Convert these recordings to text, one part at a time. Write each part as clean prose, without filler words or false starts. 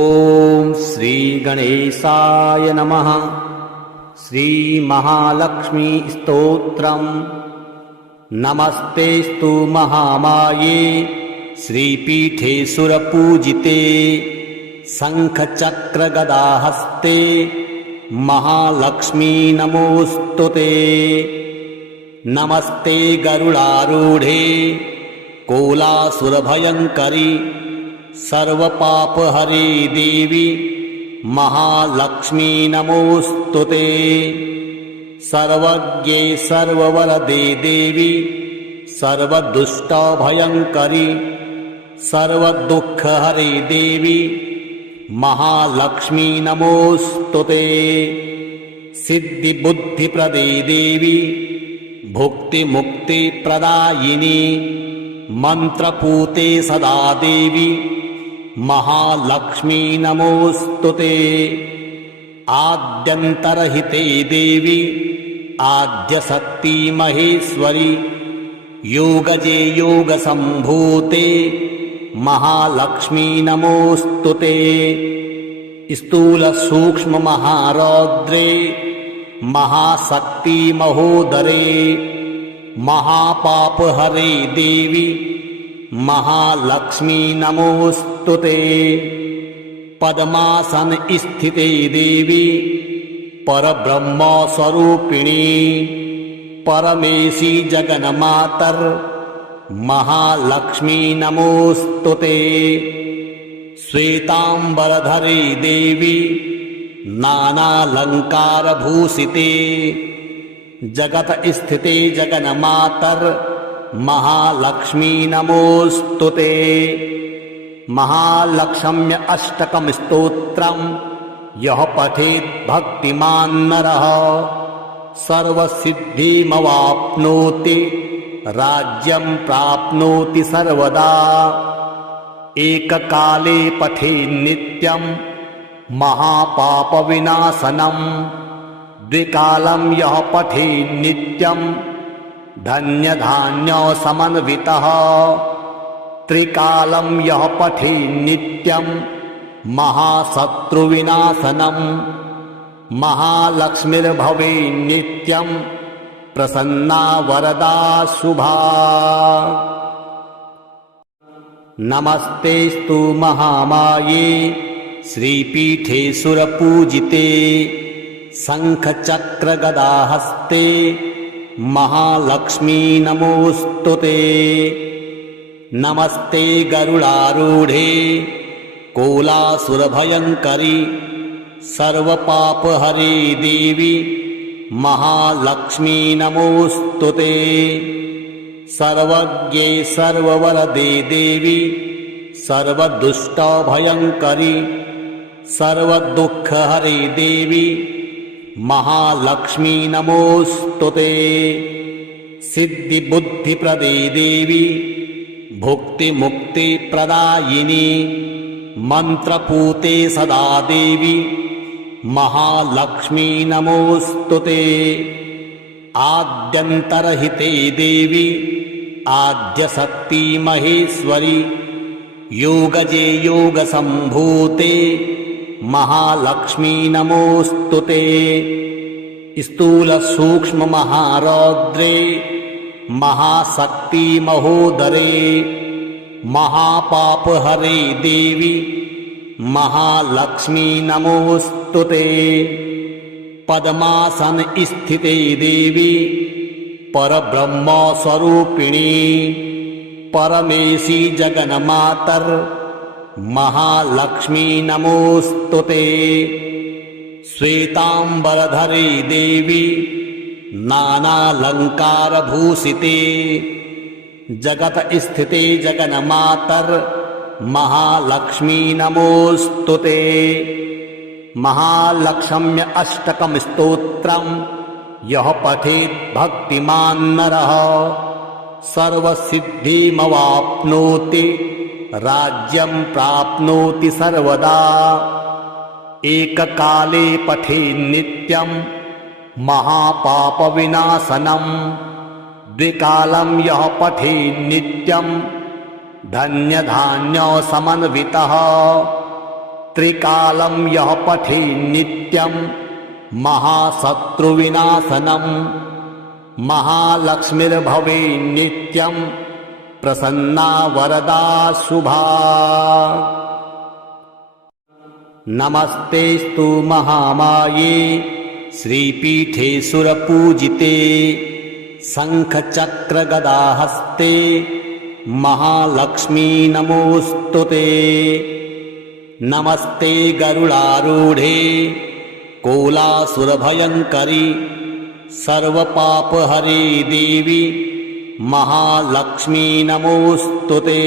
ओम श्री गणेशाय नमः। श्री महालक्ष्मी स्तोत्रम्। नमस्तेस्तु महामाये श्रीपीठे सुरपूजिते शंखचक्रगदाहस्ते महालक्ष्मी नमोस्तुते। नमस्ते गरुडारूढे कोलासुरभयंकरी सर्वपापहरे देवी महालक्ष्मी नमोस्तुते। सर्वज्ञे सर्ववरदे देवी सर्वदुष्टभयंकरी सर्वदुःखहरे देवी महालक्ष्मी नमोस्तुते। सिद्धिबुद्धिप्रदे देवी भुक्तिमुक्तिप्रदायिनी मंत्रपूते सदा देवी महालक्ष्मी नमोस्तुते। आद्यन्तरहिते देवी आद्यशक्ति महेश्वरी योगजे योगसंभूते महालक्ष्मी नमोस्तुते। स्थूल सूक्ष्म महारौद्रे महाशक्ति महोदरे महापापहरे देवी महालक्ष्मी नमोस्तुते। पद्मासन स्थिते देवी परब्रह्म स्वरूपिणी परमेशी जगन्मातर महालक्ष्मी नमोस्तुते। श्वेतांबरधरे देवी नानालंकारभूषिते जगत स्थिते जगन्मातर महालक्ष्मी नमोस्तुते। महालक्ष्म्य अष्टकं स्तोत्रम् यः पठेत् भक्तिमान् नरः सर्वसिद्धिमवाप्नोति राज्यं प्राप्नोति सर्वदा। एककाले पठेत् नित्यं महापापविनाशनम् द्विकालं यः पठेत् नित्यं धन्यधान्यसमन्वितः। त्रिकालं यः पठेत् नित्यं महाशत्रुविनाशनम् महालक्ष्मीर्भवेत् नित्यं प्रसन्ना वरदा शुभा। नमस्तेस्तु महामाये श्रीपीठे सुरपूजिते शंखचक्रगदाहस्ते महालक्ष्मी नमोस्तुते। नमस्ते गरुडारूढे कोलासुरभयंकरी सर्वपापहरे देवी महालक्ष्मी नमोस्तुते। सर्वज्ञे सर्ववरदे देवी सर्वदुष्टभयंकरी सर्वदुःखहरे देवी महालक्ष्मी नमोस्तुते। सिद्धिबुद्धिप्रदे देवी भुक्तिमुक्तिप्रदायिनी मंत्रपूते सदा देवी महालक्ष्मी नमोस्तुते। आद्यन्तरहिते देवी आद्यशक्ति महेश्वरी योगजे योगसंभूते महालक्ष्मी नमोस्तुते। स्थूल सूक्ष्म महारौद्रे महाशक्ति महोदरे महापापहरे देवी महालक्ष्मी नमोस्तुते। पद्मासन स्थिते देवी परब्रह्म स्वरूपिणी परमेशी जगन्मातर महालक्ष्मी नमोस्तुते। श्वेतांबरधरे देवी नानालंकारभूषिते जगत स्थिते जगन्मातर महालक्ष्मी नमोस्तुते। महालक्ष्म्य अष्टकं स्तोत्रम् यः पठेत् भक्तिमान् नरः सर्वसिद्धिमवाप्नोति राज्यं प्राप्नोति सर्वदा। एककाले पठेत् नित्यं महापापविनाशनम् द्विकालं यः पठेत् नित्यं धन्यधान्यसमन्वितः त्रिकालं यः पठेन्नित्यं महाशत्रुविनाशनं महालक्ष्मीर्भवेन्नित्यं प्रसन्ना वरदा शुभा। नमस्तेस्तु महामाये श्रीपीठे सुरपूजिते शङ्खचक्रगदाहस्ते महालक्ष्मी नमोऽस्तुते। नमस्ते गरुडारूढे कोलासुरभयङ्करि सर्वपापहरे देवी महालक्ष्मी नमोऽस्तुते।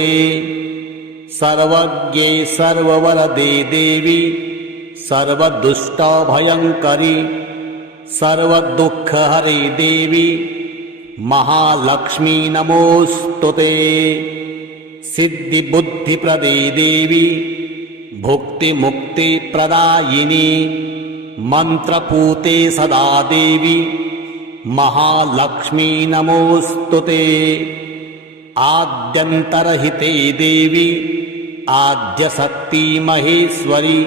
सर्वज्ञे सर्ववरदे देवी सर्वदुष्टभयङ्करि सर्वदुःखहरे देवी महालक्ष्मी नमोऽस्तुते। सिद्धिबुद्धिप्रदे देवी भुक्तिमुक्तिप्रदायिनी मन्त्रपूते सदा देवी महालक्ष्मी नमोऽस्तुते। आद्यन्तरहिते देवी आद्यशक्ति महेश्वरी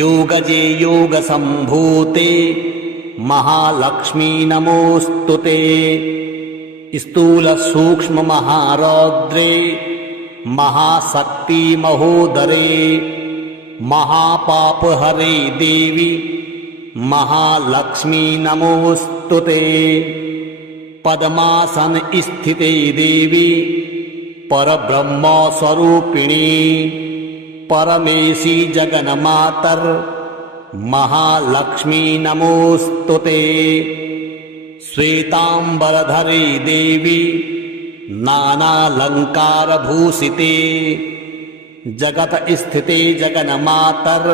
योगजे योगसम्भूते महालक्ष्मी नमोऽस्तुते। स्थूलसूक्ष्ममहारौद्रे महाशक्ति महोदरे महापापहरे देवी महालक्ष्मी नमोऽस्तुते। पद्मासन स्थिते देवी परब्रह्मस्वरूपिणी परमेशी जगन्मातर महालक्ष्मी नमोऽस्तुते। श्वेतांबरधरे देवी नानालंकारभूषिते जगत स्थिते जगन्मातर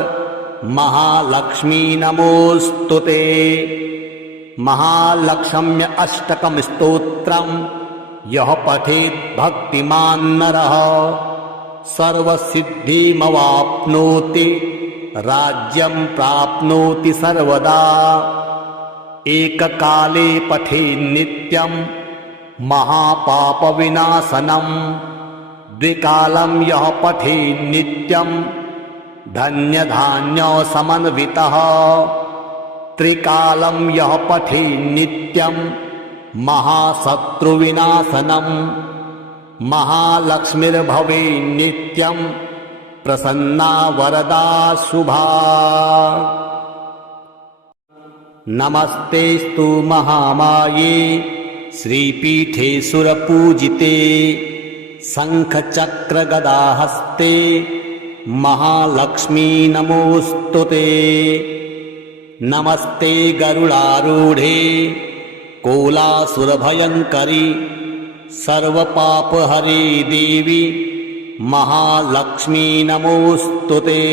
महालक्ष्मी नमोऽस्तुते। महालक्ष्म्य अष्टकं स्तोत्रं यः पठेत् भक्तिमान् नरः सर्वसिद्धिमवाप्नोति राज्यं प्राप्नोति सर्वदा। एककाले पठेन्नित्यं महापापविनाशनं द्विकालं यः पठेन्नित्यं धन्यधान्यसमन्वितः त्रिकालं यः पठेन्नित्यं महाशत्रुविनाशनं महालक्ष्मीर्भवेन्नित्यं प्रसन्ना वरदा शुभा। नमस्तेस्तु महामाये श्रीपीठे सुरपूजिते शङ्खचक्रगदाहस्ते महालक्ष्मी नमोऽस्तुते। नमस्ते गरुडारूढे कोलासुरभयङ्करि सर्वपापहरे देवी महालक्ष्मी नमोऽस्तुते।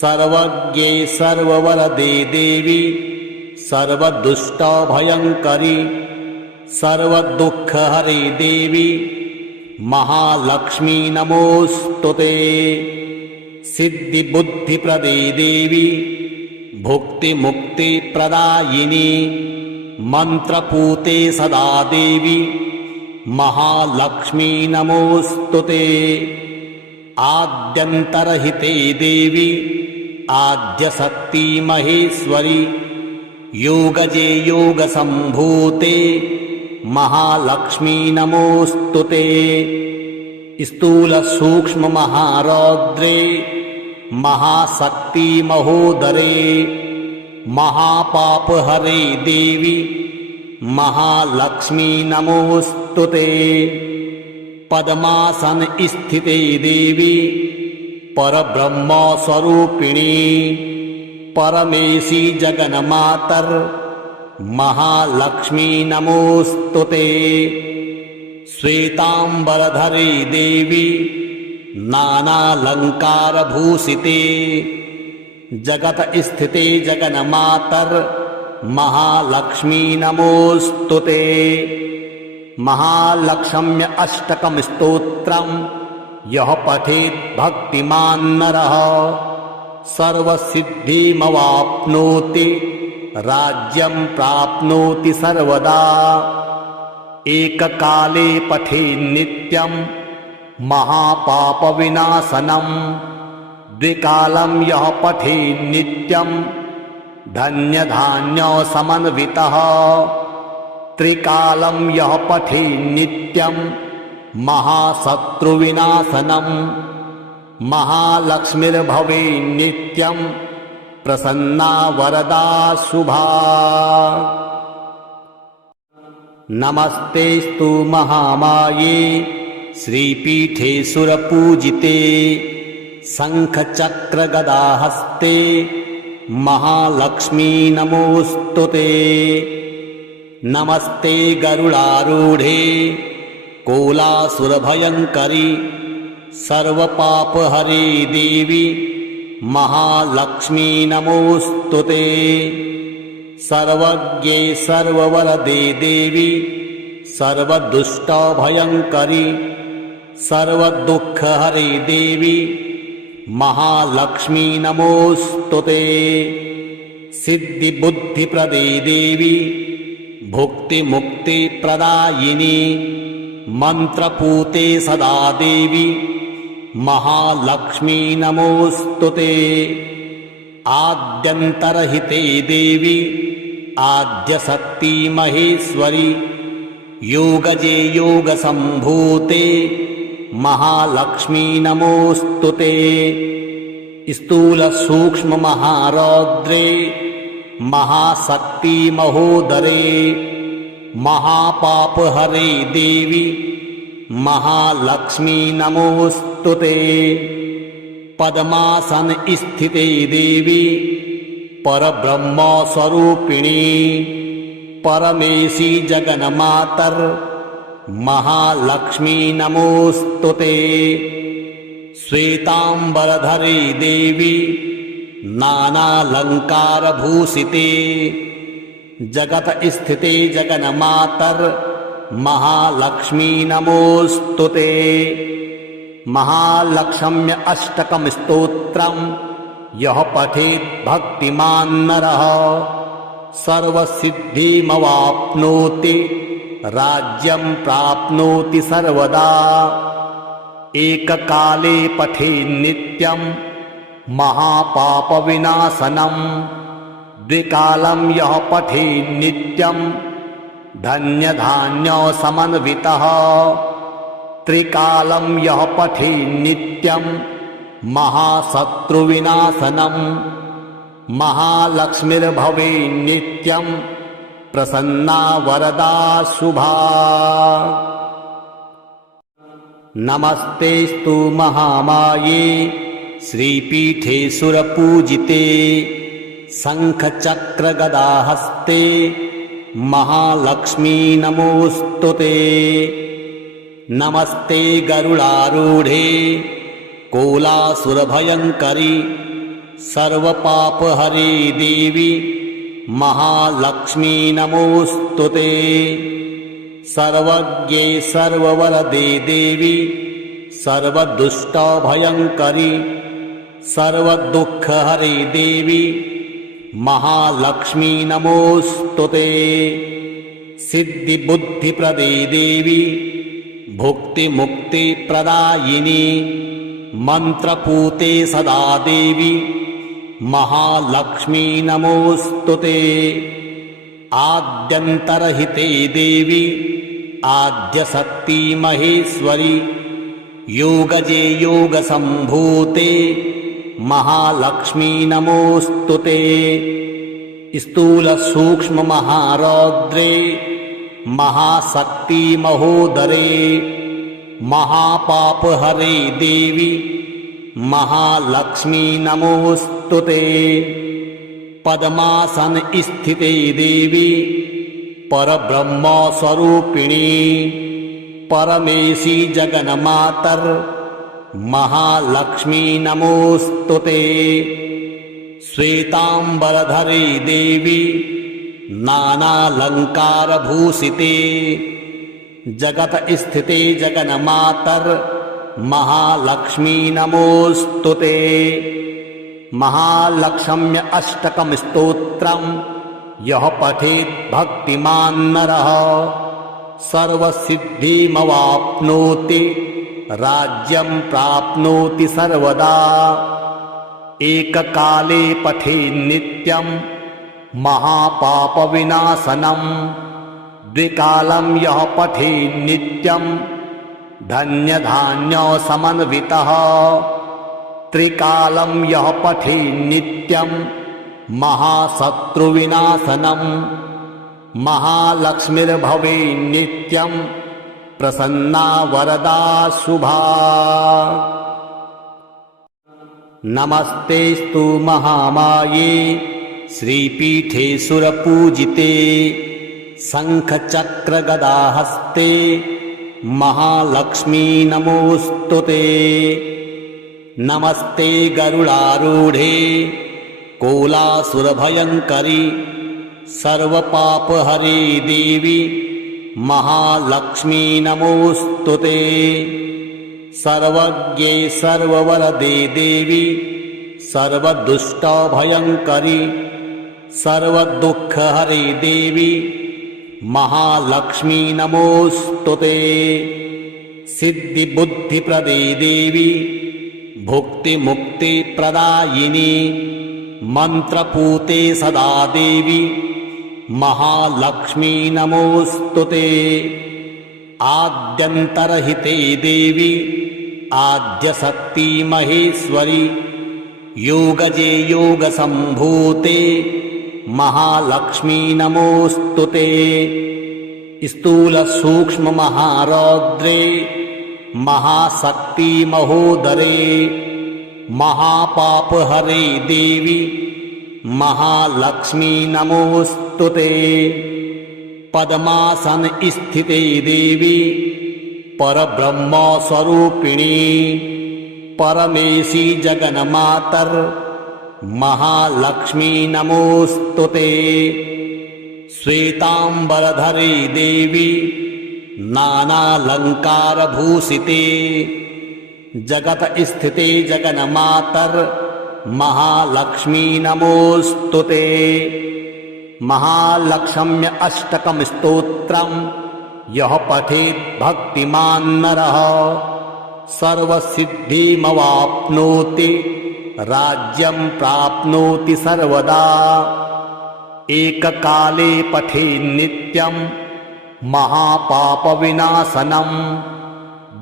सर्वज्ञे सर्ववरदे देवी सर्वदुष्टभयङ्करि सर्वदुःखहरे देवी महालक्ष्मी नमोऽस्तुते। सिद्धिबुद्धिप्रदे देवी भुक्तिमुक्तिप्रदायिनी मन्त्रपूते सदा देवी महालक्ष्मी नमोऽस्तुते। आद्यन्तरहिते देवी आद्यशक्ति महेश्वरी योगजे योगसम्भूते महालक्ष्मी नमोऽस्तुते। स्थूलसूक्ष्ममहारौद्रे महाशक्ति महोदरे महापापहरे देवी महालक्ष्मी नमोऽस्तुते। पद्मासन स्थिते देवी परब्रह्मस्वरूपिणी परमेशी जगन्मातर महालक्ष्मी नमोऽस्तुते। श्वेतांबरधरे देवी नानालंकारभूषिते जगत स्थिते जगन्मातर महालक्ष्मी नमोऽस्तुते। महालक्ष्म्य अष्टकं स्तोत्रं यः पठेत् भक्तिमान् नरः सर्वसिद्धिमवाप्नोति राज्यं प्राप्नोति सर्वदा। एककाले पठेन्नित्यं महापापविनाशनं द्विकालं यः पठेत् नित्यं धन्यधान्यसमन्वितः त्रिकालं यः पठेत् नित्यं महाशत्रुविनाशनं महालक्ष्मीर्भवेत् नित्यं प्रसन्ना वरदा शुभा। नमस्तेस्तु महामाये श्रीपीठे सुरपूजिते शङ्खचक्रगदाहस्ते महालक्ष्मी नमोस्तुते। नमस्ते गरुडारूढे कोलासुरभयङ्करी सर्वपापहरे देवी महालक्ष्मी नमोस्तुते। सर्वज्ञे सर्ववरदे देवी सर्वदुष्टभयङ्करी सर्वदुःखहरे देवी महालक्ष्मी नमोस्तुते। सिद्धिबुद्धिप्रदे देवी भुक्तिमुक्तिप्रदायिनी मन्त्रपूते सदा देवी महालक्ष्मी नमोस्तुते। आद्यन्तरहिते देवी आद्यशक्ति महेश्वरी योगजे योगसम्भूते महालक्ष्मी नमोस्तुते। स्थूलसूक्ष्ममहारौद्रे महाशक्ति महोदरे महापापहरे देवी महालक्ष्मी नमोस्तुते। पद्मासन स्थिते देवी परब्रह्मस्वरूपिणी परमेशी जगन्मातर महालक्ष्मी नमोस्तुते। श्वेतांबरधरे देवी नानालंकारभूषिते जगत स्थिते जगन्मातर महालक्ष्मी नमोस्तुते। महालक्ष्म्य अष्टकं स्तोत्रं यः पठेत् भक्तिमान् नरः सर्वसिद्धिमवाप्नोति राज्यं प्राप्नोति सर्वदा। एककाले पठेत् नित्यं महापापविनाशनं द्विकालं यः पठेत् नित्यं धन्यधान्यसमन्वितः त्रिकालं यः पठेत् नित्यं महाशत्रुविनाशनं महालक्ष्मीर्भवेत् नित्यं प्रसन्ना वरदा शुभा। नमस्तेस्तु महामाये श्रीपीठे सुरपूजिते शङ्खचक्रगदाहस्ते महालक्ष्मी नमोस्तुते। नमस्ते गरुडारूढे कोलासुरभयङ्करी सर्वपापहरे देवी महालक्ष्मी नमोस्तुते। सर्वज्ञे सर्ववरदे देवी सर्वदुष्टभयङ्करी सर्वदुःखहरे देवी महालक्ष्मी नमोस्तुते। सिद्धिबुद्धिप्रदे देवी भुक्तिमुक्तिप्रदायिनी मन्त्रपूते सदा देवी महालक्ष्मी नमोस्तुते। आद्यन्तरहिते देवी आद्यशक्ति महेश्वरी योगजे योगसम्भूते महालक्ष्मी नमोस्तुते। स्थूलसूक्ष्ममहारौद्रे महाशक्ति महोदरे महापापहरे देवी महालक्ष्मी नमोस्तुते। पद्मासन स्थिते देवी परब्रह्मस्वरूपिणी परमेशी जगन्मातर महालक्ष्मी नमोस्तुते। श्वेतांबरधरे देवी नानालंकारभूषिते जगत स्थिते जगन्मातर महालक्ष्मी नमोस्तुते। महालक्ष्म्य अष्टकं स्तोत्रं यः पठेत् भक्तिमान् नरः सर्वसिद्धिमवाप्नोति राज्यं प्राप्नोति सर्वदा। एककाले पठेन्नित्यं महापापविनाशनं द्विकालं यः पठेन्नित्यं धन्यधान्यसमन्वितः त्रिकालं यः पठेन्नित्यं महाशत्रुविनाशनं महालक्ष्मीर्भवेन्नित्यं प्रसन्ना वरदा शुभा। नमस्तेस्तु महामाये श्रीपीठे सुरपूजिते शङ्खचक्रगदाहस्ते महालक्ष्मी नमोऽस्तुते। नमस्ते गरुडारूढे कोलासुरभयङ्करि सर्वपापहरे देवी महालक्ष्मी नमोऽस्तुते। सर्वज्ञे सर्ववरदे देवी सर्वदुष्टभयङ्करि सर्वदुःखहरे देवी महालक्ष्मी नमोऽस्तुते। सिद्धिबुद्धिप्रदे देवी भुक्तिमुक्तिप्रदायिनी मन्त्रपूते सदा देवी महालक्ष्मी नमोऽस्तुते। आद्यन्तरहिते देवी आद्यशक्ति महेश्वरी योगजे योगसम्भूते महालक्ष्मी नमोऽस्तुते। स्थूलसूक्ष्ममहारौद्रे महाशक्ति महोदरे महापापहरे देवी महालक्ष्मी नमोऽस्तुते। पद्मासन स्थिते देवी परब्रह्मस्वरूपिणी परमेशी जगन्मातर महालक्ष्मी नमोऽस्तुते। श्वेतांबरधरे देवी नानालंकारभूषिते जगत स्थिते जगन्मातर महालक्ष्मी नमोऽस्तुते। महालक्ष्म्य अष्टकं स्तोत्रं यः पठेत् भक्तिमान् नरः सर्वसिद्धिमवाप्नोति राज्यं प्राप्नोति सर्वदा। एककाले पठेन्नित्यं महापापविनाशनं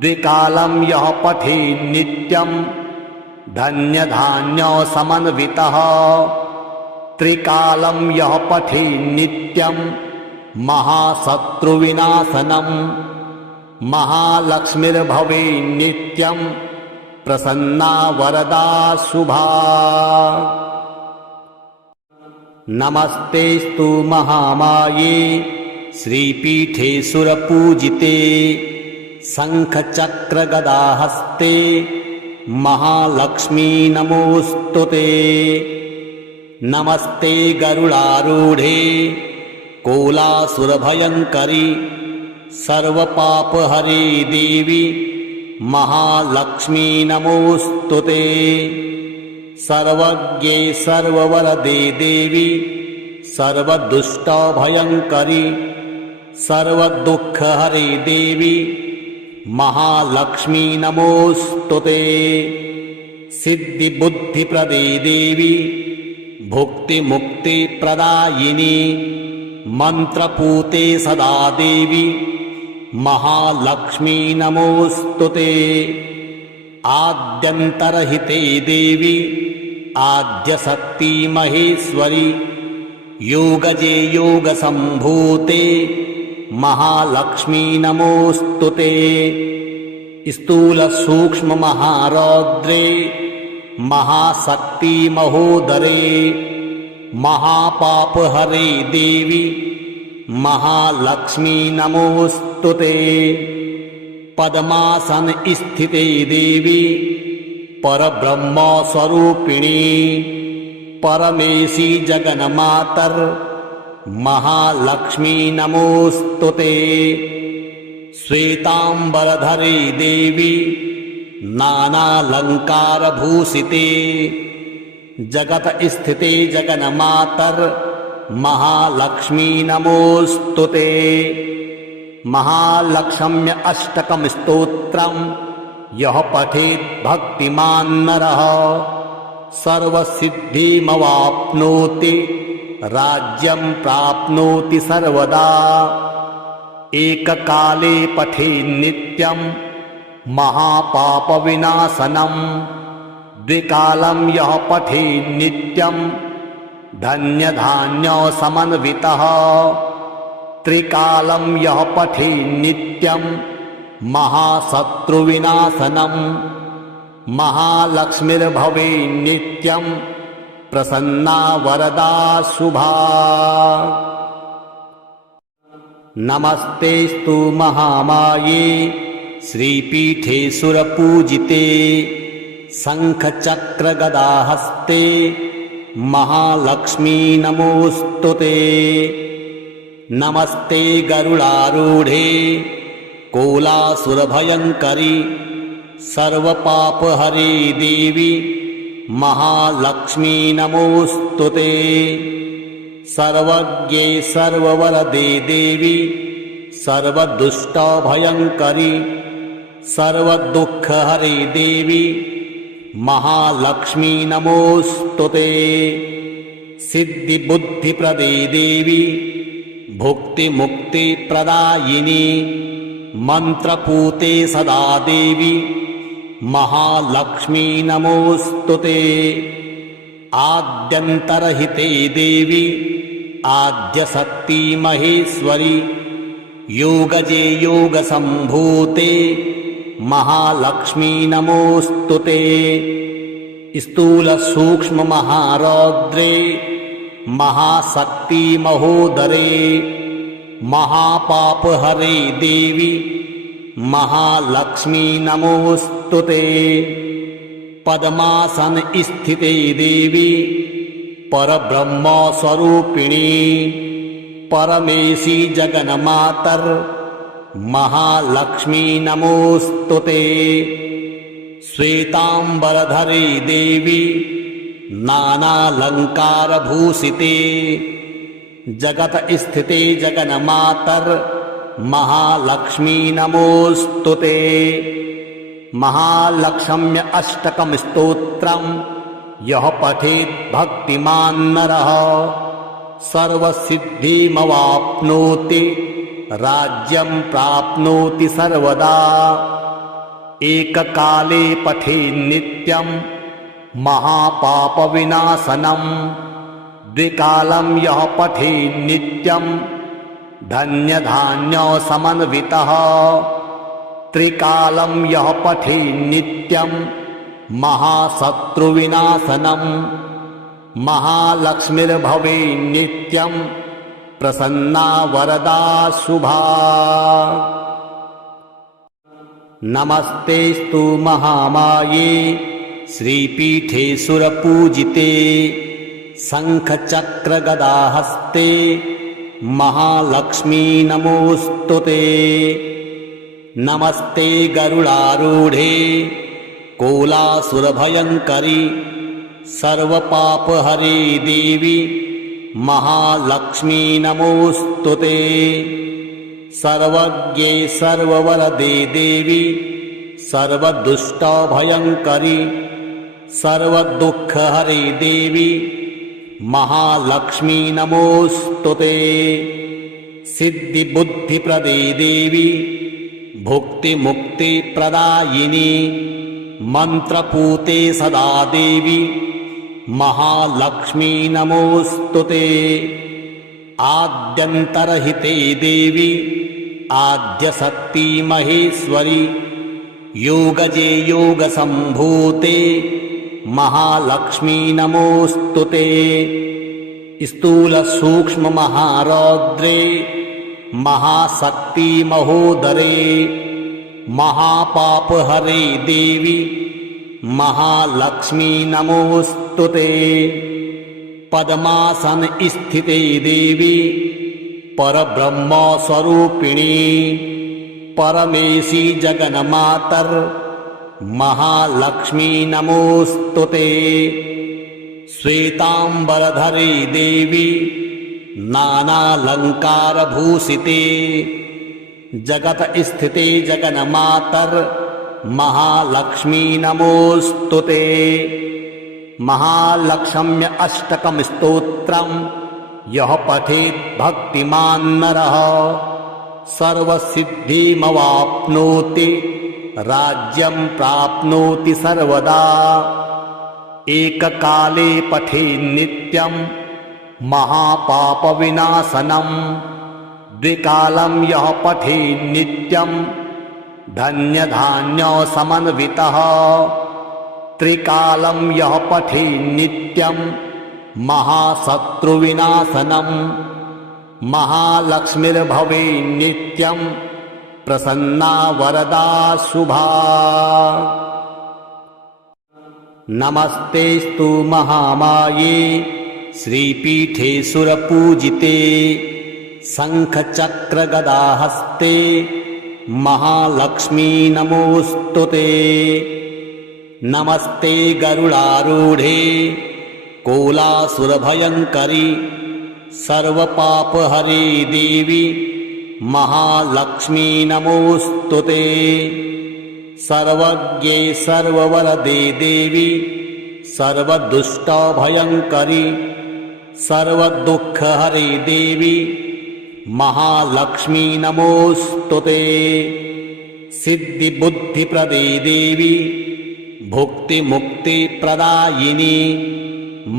द्विकालं यः पठेन्नित्यं धन्यधान्यसमन्वितः त्रिकालं यः पठेन्नित्यं महाशत्रुविनाशनं महालक्ष्मीर्भवेन्नित्यं प्रसन्ना वरदा शुभा। नमस्तेस्तु महामाये श्रीपीठे सुरपूजिते शङ्खचक्रगदाहस्ते महालक्ष्मी नमोऽस्तुते। नमस्ते गरुडारूढे कोलासुरभयङ्करि सर्वपापहरे देवी महालक्ष्मी नमोऽस्तुते। सर्वज्ञे सर्ववरदे देवी सर्वदुष्टभयङ्करि सर्वदुःखहरे देवी महालक्ष्मी नमोऽस्तुते। सिद्धिबुद्धिप्रदे देवी भुक्तिमुक्तिप्रदायिनी मन्त्रपूते सदा देवी महालक्ष्मी नमोऽस्तुते। आद्यन्तरहिते देवी आद्यशक्ति महेश्वरी योगजे योगसम्भूते महालक्ष्मी नमोऽस्तुते। स्थूलसूक्ष्ममहारौद्रे महाशक्ति महोदरे महापापहरे देवी महालक्ष्मी नमोऽस्तुते। पद्मासन स्थिते देवी परब्रह्मस्वरूपिणी परमेशी जगन्मातर महालक्ष्मी नमोऽस्तुते। श्वेतांबरधरे देवी नानालंकारभूषिते जगत स्थिते जगन्मातर महालक्ष्मी नमोऽस्तुते। महालक्ष्म्य अष्टकं स्तोत्रं यः पठेत् भक्तिमान् नरः सर्वसिद्धिमवाप्नोति राज्यं प्राप्नोति सर्वदा एककाले पठेन्नित्यं महापापविनाशनं द्विकालं यः पठेन्नित्यं धन्यधान्यसमन्वितः त्रिकालं यः पठेन्नित्यं महाशत्रुविनाशनं महालक्ष्मीर्भवेन्नित्यं प्रसन्ना वरदा शुभा। नमस्तेस्तु महामाये श्रीपीठे सुरपूजिते शङ्खचक्रगदाहस्ते महालक्ष्मी नमोस्तुते। नमस्ते गरुडारूढे कोलासुरभयङ्करी सर्वपापहरे देवी महालक्ष्मी नमोस्तुते। सर्वज्ञे सर्ववरदे देवी सर्वदुष्टभयङ्करी सर्वदुःखहरे देवी महालक्ष्मी नमोस्तुते। सिद्धिबुद्धिप्रदे देवी भुक्तिमुक्तिप्रदायिनी मन्त्रपूते सदा देवी महालक्ष्मी नमोस्तुते। आद्यन्तरहिते देवी आद्यशक्ति महेश्वरी योगजे योगसम्भूते महालक्ष्मी नमोस्तुते। स्थूलसूक्ष्ममहारौद्रे महाशक्ति महोदरे महापापहरे देवी महालक्ष्मी नमोस्तुते। पद्मासन स्थिते देवी परब्रह्मस्वरूपिणी परमेशी जगन्मातर महालक्ष्मी नमोस्तुते। श्वेतांबरधरे देवी नानालंकारभूषिते जगत स्थिते जगन्मातर महालक्ष्मी नमोस्तुते। महालक्ष्म्य अष्टकं स्तोत्रं यः पठेत् भक्तिमान् नरः सर्वसिद्धिमवाप्नोति राज्यं प्राप्नोति सर्वदा। एककाले पठेन्नित्यं महापापविनाशनं द्विकालं यः पठेन्नित्यं धन्यधान्यसमन्वितः त्रिकालं यः पठेन्नित्यं महाशत्रुविनाशनं महालक्ष्मीर्भवेन्नित्यं प्रसन्ना वरदा शुभा। नमस्तेस्तु महामाये श्रीपीठे सुरपूजिते शङ्खचक्रगदाहस्ते महालक्ष्मी नमोस्तुते। नमस्ते गरुडारूढे कोलासुरभयङ्करी सर्वपापहरे देवी महालक्ष्मी नमोस्तुते। सर्वज्ञे सर्ववरदे देवी सर्वदुष्टभयङ्करी सर्वदुःखहरे देवी महालक्ष्मी नमोस्तुते। सिद्धिबुद्धिप्रदे देवी भुक्तिमुक्तिप्रदायिनी मन्त्रपूते सदा देवी महालक्ष्मी नमोस्तुते। आद्यन्तरहिते देवी आद्यशक्ति महेश्वरी योगजे योगसम्भूते महालक्ष्मी नमोस्तुते। स्थूलसूक्ष्ममहारौद्रे महाशक्ति महोदरे महापापहरे देवी महालक्ष्मी नमोस्तुते। पद्मासन स्थिते देवी परब्रह्मस्वरूपिणी परमेशी जगन्मातर महालक्ष्मी नमोस्तुते। श्वेतांबरधरे देवी नानालंकारभूषिते जगत स्थिते जगन्मातर महालक्ष्मी नमोस्तुते। महालक्ष्म्य अष्टकं स्तोत्रं यः पठेत् भक्तिमान् नरः सर्वसिद्धिमवाप्नोति राज्यं प्राप्नोति सर्वदा। एककाले पठेत् नित्यं महापापविनाशनं द्विकालं यः पठेत् नित्यं धन्यधान्यसमन्वितः त्रिकालं यः पठेत् नित्यं महाशत्रुविनाशनं महालक्ष्मीर्भवेत् नित्यं प्रसन्ना वरदा शुभा। नमस्तेस्तु महामाये श्रीपीठे सुरपूजिते शङ्खचक्रगदाहस्ते महालक्ष्मी नमोस्तुते। नमस्ते गरुडारूढे कोलासुरभयङ्करी सर्वपापहरे देवी महालक्ष्मी नमोस्तुते। सर्वज्ञे सर्ववरदे देवी सर्वदुष्टभयङ्करी सर्वदुःखहरे देवी महालक्ष्मी नमोस्तुते। सिद्धिबुद्धिप्रदे देवी भुक्तिमुक्तिप्रदायिनी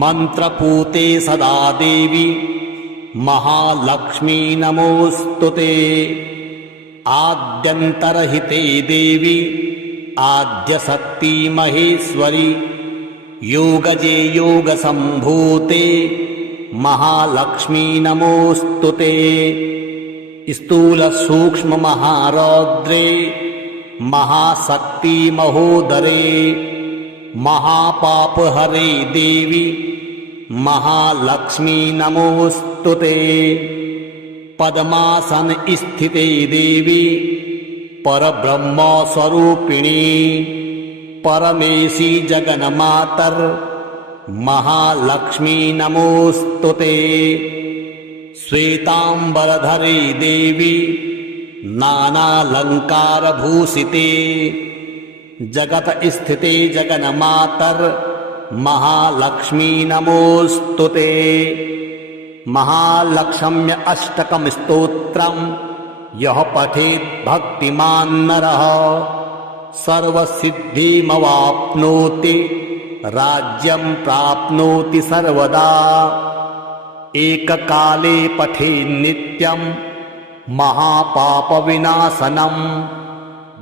मन्त्रपूते सदा देवी महालक्ष्मी नमोस्तुते। आद्यन्तरहिते देवी आद्यशक्ति महेश्वरी योगजे योगसम्भूते महालक्ष्मी नमोस्तुते। स्थूलसूक्ष्ममहारौद्रे महाशक्ति महोदरे महापापहरे देवी महालक्ष्मी नमोस्तुते। पद्मासन स्थिते देवी परब्रह्मस्वरूपिणी परमेशी जगन्मातर महालक्ष्मी नमोस्तुते। श्वेतांबरधरे देवी नानालंकारभूषिते जगत स्थिते जगन्मातर महालक्ष्मी नमोस्तुते। महालक्ष्म्य अष्टकं स्तोत्रं यः पठेत् भक्तिमान् नरः सर्वसिद्धिमवाप्नोति राज्यं प्राप्नोति सर्वदा। एककाले पठेत् नित्यं महापापविनाशनं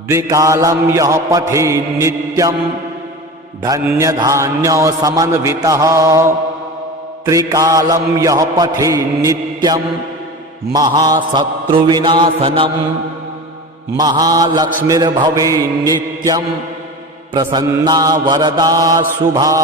द्विकालं यः पठेत् नित्यं धन्यधान्यसमन्वितः त्रिकालं यः पठेत् नित्यं महाशत्रुविनाशनं महालक्ष्मीर्भवेत् नित्यं प्रसन्ना वरदा शुभा।